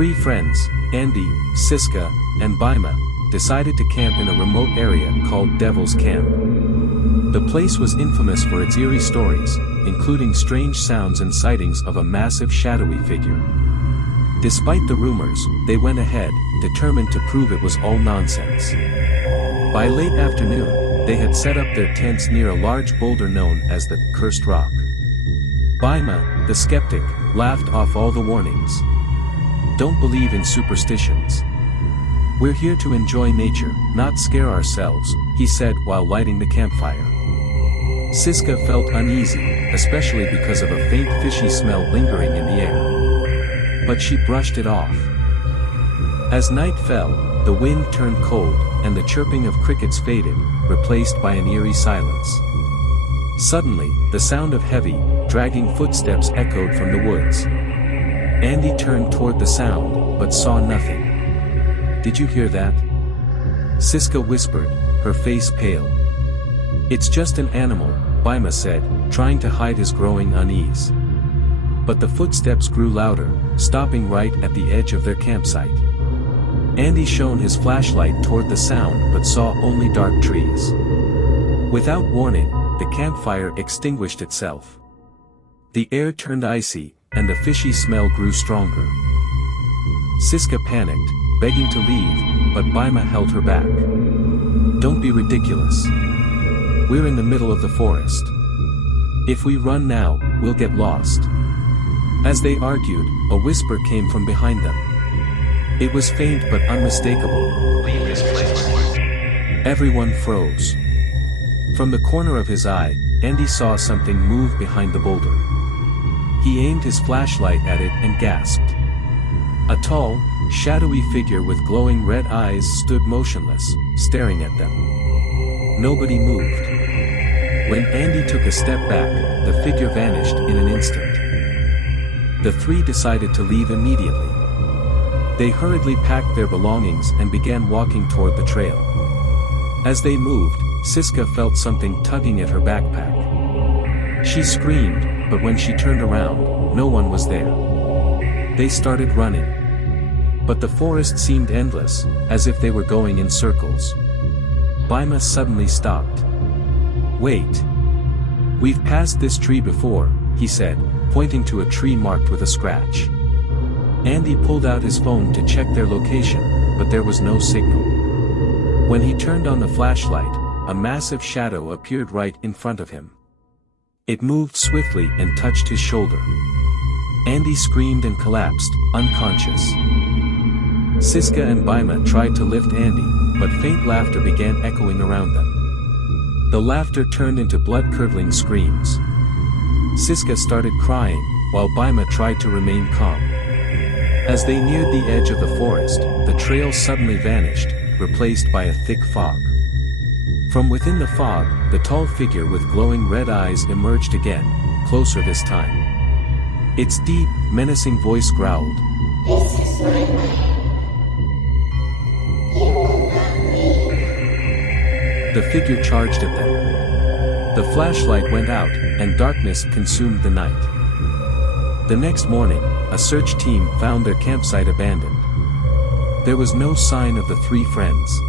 three friends, Andi, Siska, and Bima, decided to camp in a remote area called Devil's Camp. The place was infamous for its eerie stories, including strange sounds and sightings of a massive shadowy figure. Despite the rumors, they went ahead, determined to prove it was all nonsense. By late afternoon, they had set up their tents near a large boulder known as the Cursed Rock. Bima, the skeptic, laughed off all the warnings. "Don't believe in superstitions. We're here to enjoy nature, not scare ourselves," he said while lighting the campfire. Siska felt uneasy, especially because of a faint fishy smell lingering in the air. But she brushed it off. As night fell, the wind turned cold, and the chirping of crickets faded, replaced by an eerie silence. Suddenly, the sound of heavy, dragging footsteps echoed from the woods. Andi turned toward the sound, but saw nothing. "Did you hear that?" Siska whispered, her face pale. "It's just an animal," Bima said, trying to hide his growing unease. But the footsteps grew louder, stopping right at the edge of their campsite. Andi shone his flashlight toward the sound but saw only dark trees. Without warning, the campfire extinguished itself. The air turned icy, and the fishy smell grew stronger. Siska panicked, begging to leave, but Bima held her back. "Don't be ridiculous. We're in the middle of the forest. If we run now, we'll get lost." As they argued, a whisper came from behind them. It was faint but unmistakable. "Leave this place." Everyone froze. From the corner of his eye, Andi saw something move behind the boulder. He aimed his flashlight at it and gasped. A tall, shadowy figure with glowing red eyes stood motionless, staring at them. Nobody moved. When Andi took a step back, the figure vanished in an instant. The three decided to leave immediately. They hurriedly packed their belongings and began walking toward the trail. As they moved, Siska felt something tugging at her backpack. She screamed, but when she turned around, no one was there. They started running. But the forest seemed endless, as if they were going in circles. Bima suddenly stopped. "Wait. We've passed this tree before," he said, pointing to a tree marked with a scratch. Andi pulled out his phone to check their location, but there was no signal. When he turned on the flashlight, a massive shadow appeared right in front of him. It moved swiftly and touched his shoulder. Andi screamed and collapsed, unconscious. Siska and Bima tried to lift Andi, but faint laughter began echoing around them. The laughter turned into blood-curdling screams. Siska started crying, while Bima tried to remain calm. As they neared the edge of the forest, the trail suddenly vanished, replaced by a thick fog. From within the fog, the tall figure with glowing red eyes emerged again, closer this time. Its deep, menacing voice growled, "This is my way. You will not leave." The figure charged at them. The flashlight went out, and darkness consumed the night. The next morning, a search team found their campsite abandoned. There was no sign of the three friends.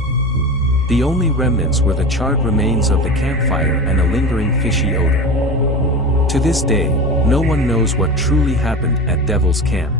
The only remnants were the charred remains of the campfire and a lingering fishy odor. To this day, no one knows what truly happened at Devil's Camp.